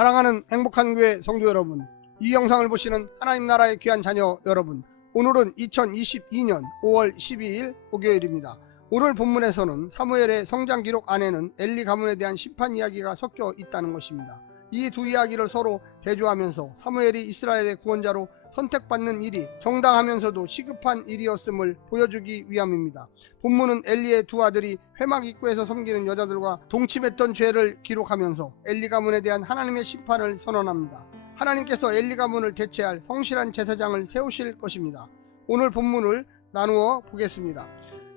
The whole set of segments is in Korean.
사랑하는 행복한 교회 성도 여러분, 이 영상을 보시는 하나님 나라의 귀한 자녀 여러분, 오늘은 2022년 5월 12일 목요일입니다. 오늘 본문에서는 사무엘의 성장 기록 안에는 엘리 가문에 대한 심판 이야기가 섞여 있다는 것입니다. 이 두 이야기를 서로 대조하면서 사무엘이 이스라엘의 구원자로 선택받는 일이 정당하면서도 시급한 일이었음을 보여주기 위함입니다. 본문은 엘리의 두 아들이 회막 입구에서 섬기는 여자들과 동침했던 죄를 기록하면서 엘리 가문에 대한 하나님의 심판을 선언합니다. 하나님께서 엘리 가문을 대체할 성실한 제사장을 세우실 것입니다. 오늘 본문을 나누어 보겠습니다.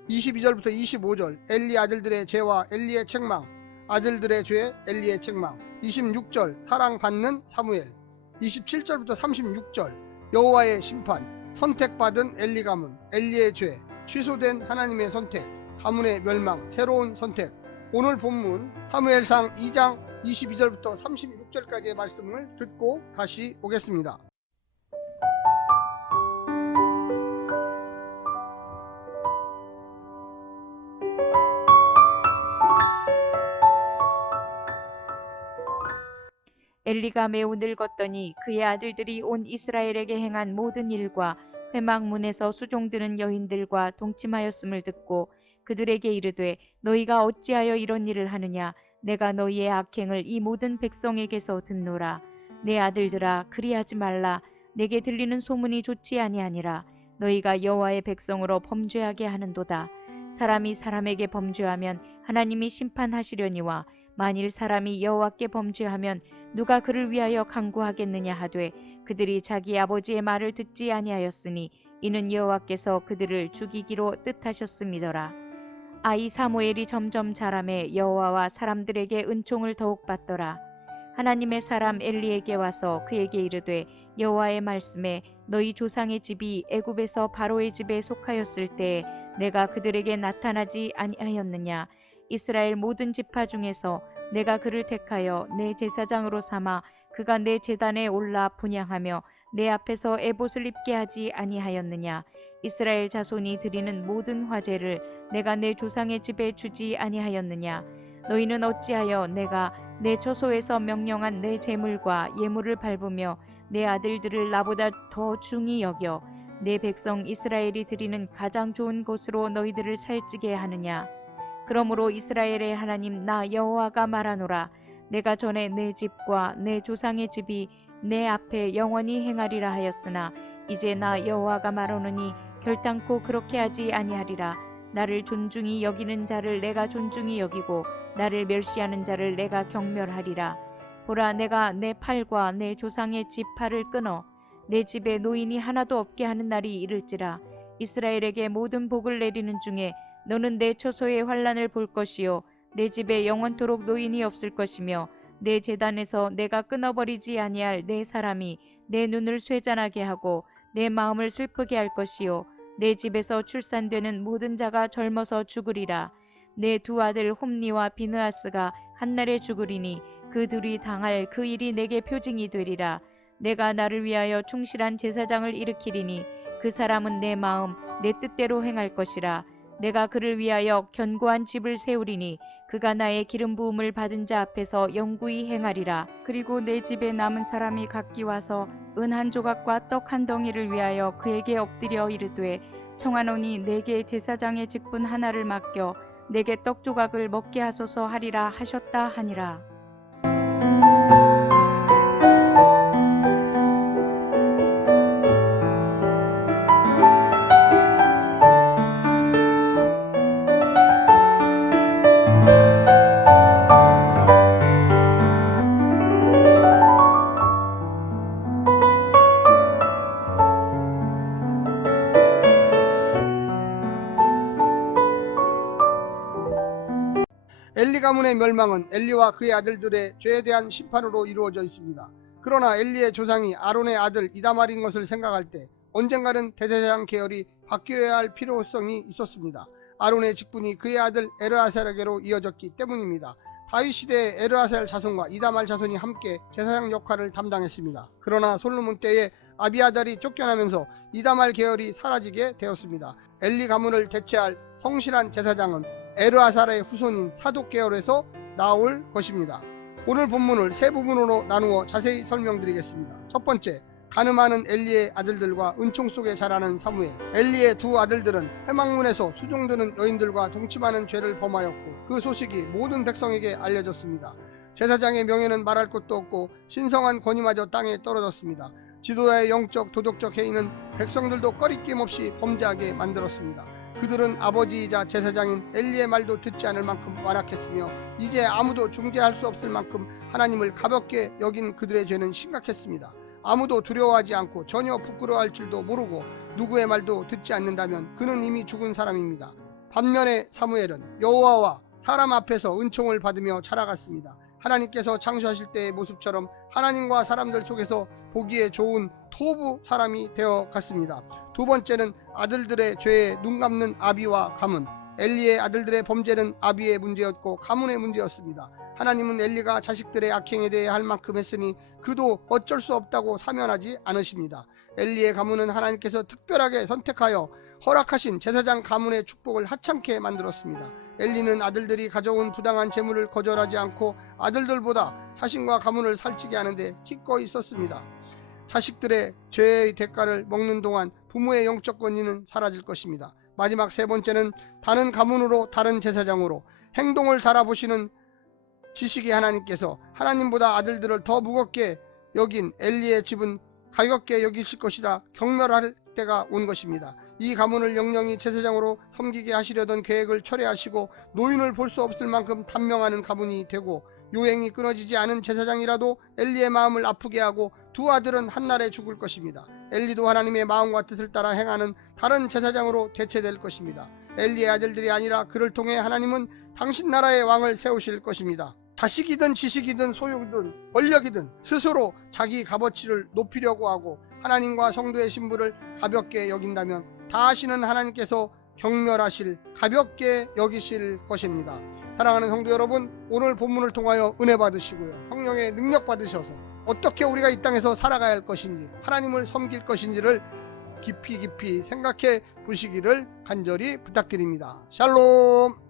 22절부터 25절 엘리 아들들의 죄와 엘리의 책망, 아들들의 죄, 엘리의 책망. 26절 사랑받는 사무엘. 27절부터 36절 여호와의 심판, 선택받은 엘리 가문, 엘리의 죄, 취소된 하나님의 선택, 가문의 멸망, 새로운 선택. 오늘 본문 사무엘상 2장 22절부터 36절까지의 말씀을 듣고 다시 오겠습니다. 엘리가 매우 늙었더니 그의 아들들이 온 이스라엘에게 행한 모든 일과 회막문에서 수종드는 여인들과 동침하였음을 듣고 그들에게 이르되 너희가 어찌하여 이런 일을 하느냐. 내가 너희의 악행을 이 모든 백성에게서 듣노라. 내 아들들아, 그리하지 말라. 내게 들리는 소문이 좋지 아니하니라. 너희가 여호와의 백성으로 범죄하게 하는도다. 사람이 사람에게 범죄하면 하나님이 심판하시려니와 만일 사람이 여호와께 범죄하면 누가 그를 위하여 강구하겠느냐 하되 그들이 자기 아버지의 말을 듣지 아니하였으니 이는 여호와께서 그들을 죽이기로 뜻하셨음이더라. 아이 사무엘이 점점 자라매 여호와와 사람들에게 은총을 더욱 받더라. 하나님의 사람 엘리에게 와서 그에게 이르되 여호와의 말씀에 너희 조상의 집이 애굽에서 바로의 집에 속하였을 때에 내가 그들에게 나타나지 아니하였느냐. 이스라엘 모든 지파 중에서 내가 그를 택하여 내 제사장으로 삼아 그가 내 제단에 올라 분향하며 내 앞에서 에봇을 입게 하지 아니하였느냐. 이스라엘 자손이 드리는 모든 화제를 내가 내 조상의 집에 주지 아니하였느냐. 너희는 어찌하여 내가 내 처소에서 명령한 내 제물과 예물을 밟으며 내 아들들을 나보다 더 중히 여겨 내 백성 이스라엘이 드리는 가장 좋은 것으로 너희들을 살찌게 하느냐. 그러므로 이스라엘의 하나님 나 여호와가 말하노라. 내가 전에 내 집과 내 조상의 집이 내 앞에 영원히 행하리라 하였으나 이제 나 여호와가 말하노니 결단코 그렇게 하지 아니하리라. 나를 존중히 여기는 자를 내가 존중히 여기고 나를 멸시하는 자를 내가 경멸하리라. 보라, 내가 내 팔과 내 조상의 집 팔을 끊어 내 집에 노인이 하나도 없게 하는 날이 이를지라. 이스라엘에게 모든 복을 내리는 중에 너는 내 처소의 환난을 볼 것이요 내 집에 영원토록 노인이 없을 것이며 내 제단에서 내가 끊어버리지 아니할 내 사람이 내 눈을 쇠잔하게 하고 내 마음을 슬프게 할 것이요 내 집에서 출산되는 모든 자가 젊어서 죽으리라. 내 두 아들 홈니와 비느하스가 한날에 죽으리니 그 둘이 당할 그 일이 내게 표징이 되리라. 내가 나를 위하여 충실한 제사장을 일으키리니 그 사람은 내 마음 내 뜻대로 행할 것이라. 내가 그를 위하여 견고한 집을 세우리니 그가 나의 기름 부음을 받은 자 앞에서 영구히 행하리라. 그리고 내 집에 남은 사람이 각기 와서 은 한 조각과 떡 한 덩이를 위하여 그에게 엎드려 이르되 청하노니 내게 제사장의 직분 하나를 맡겨 내게 떡 조각을 먹게 하소서 하리라 하셨다 하니라. 엘리 가문의 멸망은 엘리와 그의 아들들의 죄에 대한 심판으로 이루어져 있습니다. 그러나 엘리의 조상이 아론의 아들 이다말인 것을 생각할 때 언젠가는 대제사장 계열이 바뀌어야 할 필요성이 있었습니다. 아론의 직분이 그의 아들 엘르아살에게로 이어졌기 때문입니다. 다윗 시대의 엘르아살 자손과 이다말 자손이 함께 제사장 역할을 담당했습니다. 그러나 솔로몬 때에 아비아달이 쫓겨나면서 이다말 계열이 사라지게 되었습니다. 엘리 가문을 대체할 성실한 제사장은 엘르아살의 후손인 사독 계열에서 나올 것입니다. 오늘 본문을 세 부분으로 나누어 자세히 설명드리겠습니다. 첫 번째, 가늠하는 엘리의 아들들과 은총 속에 자라는 사무엘. 엘리의 두 아들들은 회막문에서 수종드는 여인들과 동침하는 죄를 범하였고 그 소식이 모든 백성에게 알려졌습니다. 제사장의 명예는 말할 것도 없고 신성한 권위마저 땅에 떨어졌습니다. 지도자의 영적 도덕적 행위는 백성들도 꺼리낌 없이 범죄하게 만들었습니다. 그들은 아버지이자 제사장인 엘리의 말도 듣지 않을 만큼 완악했으며 이제 아무도 중재할 수 없을 만큼 하나님을 가볍게 여긴 그들의 죄는 심각했습니다. 아무도 두려워하지 않고 전혀 부끄러워할 줄도 모르고 누구의 말도 듣지 않는다면 그는 이미 죽은 사람입니다. 반면에 사무엘은 여호와와 사람 앞에서 은총을 받으며 자라갔습니다. 하나님께서 창조하실 때의 모습처럼 하나님과 사람들 속에서 보기에 좋은 토부 사람이 되어 갔습니다. 두 번째는 아들들의 죄에 눈 감는 아비와 가문. 엘리의 아들들의 범죄는 아비의 문제였고 가문의 문제였습니다. 하나님은 엘리가 자식들의 악행에 대해 할 만큼 했으니 그도 어쩔 수 없다고 사면하지 않으십니다. 엘리의 가문은 하나님께서 특별하게 선택하여 허락하신 제사장 가문의 축복을 하찮게 만들었습니다. 엘리는 아들들이 가져온 부당한 재물을 거절하지 않고 아들들보다 자신과 가문을 살찌게 하는데 기꺼이 썼습니다. 자식들의 죄의 대가를 먹는 동안 부모의 영적 권위는 사라질 것입니다. 마지막 세 번째는 다른 가문으로 다른 제사장으로 행동을 달아보시는 지식의 하나님께서 하나님보다 아들들을 더 무겁게 여긴 엘리의 집은 가볍게 여기실 것이라 경멸할 때가 온 것입니다. 이 가문을 영영이 제사장으로 섬기게 하시려던 계획을 철회하시고 노인을 볼 수 없을 만큼 단명하는 가문이 되고 요행이 끊어지지 않은 제사장이라도 엘리의 마음을 아프게 하고 두 아들은 한날에 죽을 것입니다. 엘리도 하나님의 마음과 뜻을 따라 행하는 다른 제사장으로 대체될 것입니다. 엘리의 아들들이 아니라 그를 통해 하나님은 당신 나라의 왕을 세우실 것입니다. 자식이든 지식이든 소유든 권력이든 스스로 자기 값어치를 높이려고 하고 하나님과 성도의 신분을 가볍게 여긴다면 다하시는 하나님께서 경멸하실, 가볍게 여기실 것입니다. 사랑하는 성도 여러분, 오늘 본문을 통하여 은혜 받으시고요, 성령의 능력 받으셔서 어떻게 우리가 이 땅에서 살아가야 할 것인지, 하나님을 섬길 것인지를 깊이 생각해 보시기를 간절히 부탁드립니다. 샬롬.